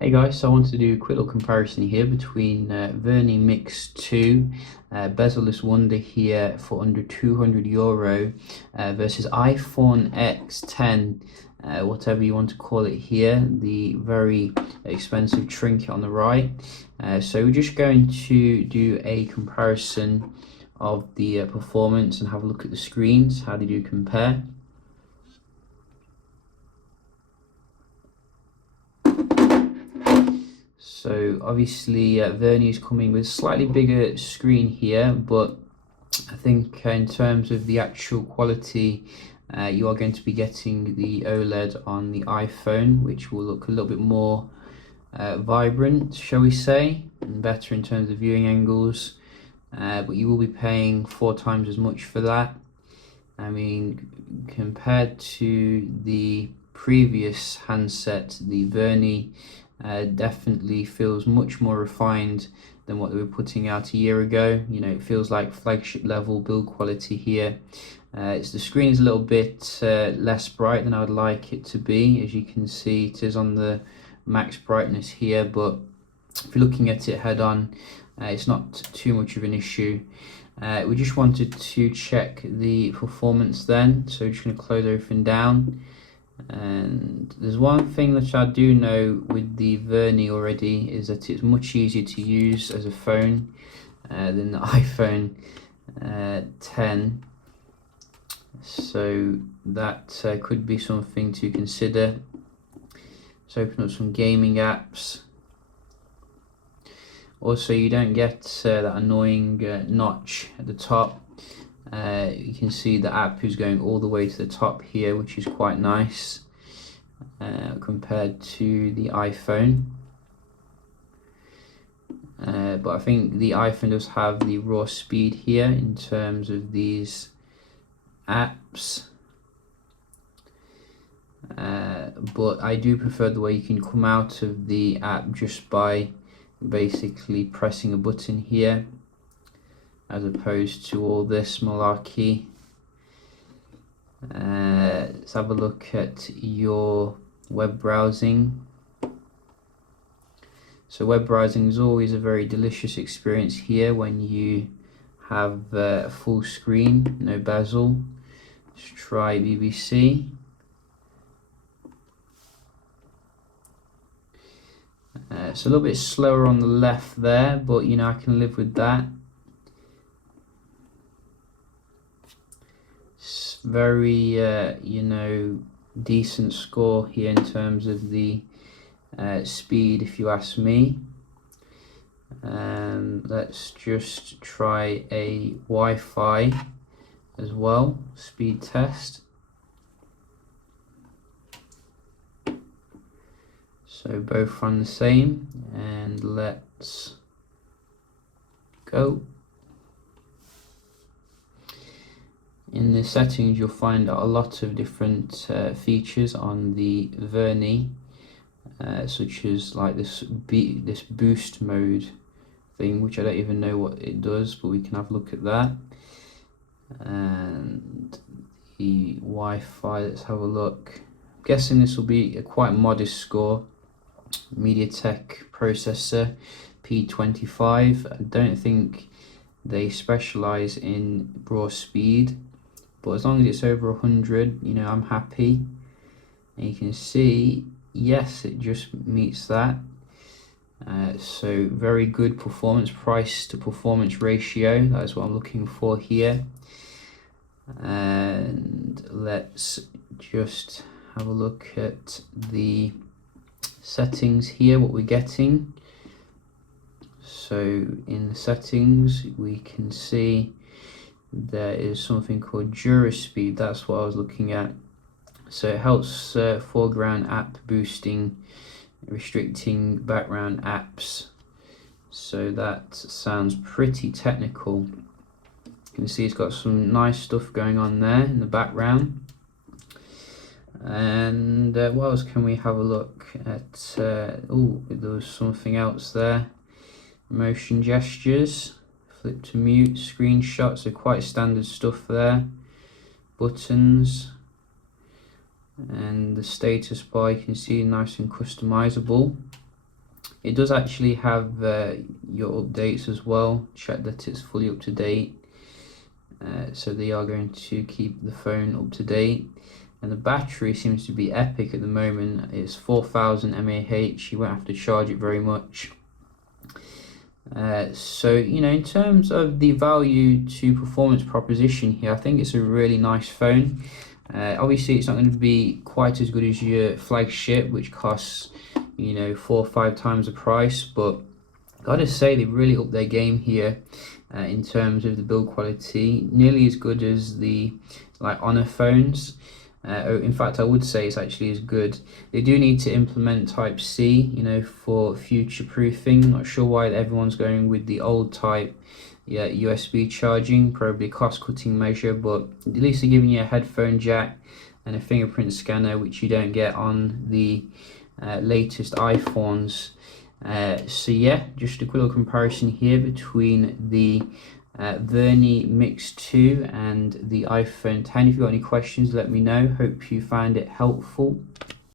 Hey guys, so I wanted to do a quick little comparison here between Vernee Mix 2 bezel-less wonder here for under €200 versus iPhone X10, whatever you want to call it here, the very expensive trinket on the right. So we're just going to do a comparison of the performance and have a look at the screens, how they do compare. So obviously Vernee is coming with a slightly bigger screen here, but I think in terms of the actual quality, you are going to be getting the OLED on the iPhone, which will look a little bit more vibrant, shall we say, and better in terms of viewing angles. But you will be paying 4 times as much for that. I mean, compared to the previous handset, the Vernee definitely feels much more refined than what they were putting out a year ago. You know, it feels like flagship level build quality here. The screen is a little bit less bright than I would like it to be. As you can see, it is on the max brightness here, but if you're looking at it head on, it's not too much of an issue. We just wanted to check the performance then, so we're just going to close everything down. And there's one thing that I do know with the Vernee already, is that it's much easier to use as a phone than the iPhone 10. So that could be something to consider. Let's open up some gaming apps. Also, you don't get that annoying notch at the top. You can see the app is going all the way to the top here, which is quite nice compared to the iPhone. But I think the iPhone does have the raw speed here in terms of these apps. But I do prefer the way you can come out of the app just by basically pressing a button here, as opposed to all this malarkey. Let's have a look at your web browsing. So web browsing is always a very delicious experience here when you have a full screen, no bezel. Let's try BBC. It's a little bit slower on the left there, but you know, I can live with that. It's very you know, decent score here in terms of the speed, if you ask me. Let's just try a Wi-Fi as well, speed test. So both run the same, and let's go. In the settings, you'll find a lot of different features on the Vernee, such as like this boost mode thing, which I don't even know what it does, but we can have a look at that. And the Wi-Fi, let's have a look. I'm guessing this will be a quite modest score. MediaTek processor, P25. I don't think they specialize in raw speed, but as long as it's over 100, you know, I'm happy. And you can see, yes, it just meets that. So very good performance, price to performance ratio. That is what I'm looking for here. And let's just have a look at the settings here, what we're getting. So in the settings, we can see there is something called Speed. That's what I was looking at. So it helps foreground app boosting, restricting background apps. So that sounds pretty technical. You can see it's got some nice stuff going on there in the background. And what else can we have a look at? Oh, there was something else there. Motion gestures, flip to mute, screenshots, so quite standard stuff there. Buttons, and the status bar, you can see nice and customizable. It does actually have your updates as well. Check that it's fully up to date. So they are going to keep the phone up to date. And the battery seems to be epic at the moment. It's 4000 mAh. You won't have to charge it very much. So, you know, in terms of the value to performance proposition here, I think it's a really nice phone. Obviously, it's not going to be quite as good as your flagship, which costs, you know, 4 or 5 times the price. But gotta say, they really upped their game here in terms of the build quality, nearly as good as the Honor phones. In fact, I would say it's actually as good. They do need to implement Type C, you know, for future proofing. Not sure why everyone's going with the old type, yeah, USB charging, probably a cost cutting measure, but at least they're giving you a headphone jack and a fingerprint scanner, which you don't get on the latest iPhones. So yeah, just a quick little comparison here between the Vernee Mix 2 and the iPhone 10. If you've got any questions, let me know. Hope you find it helpful.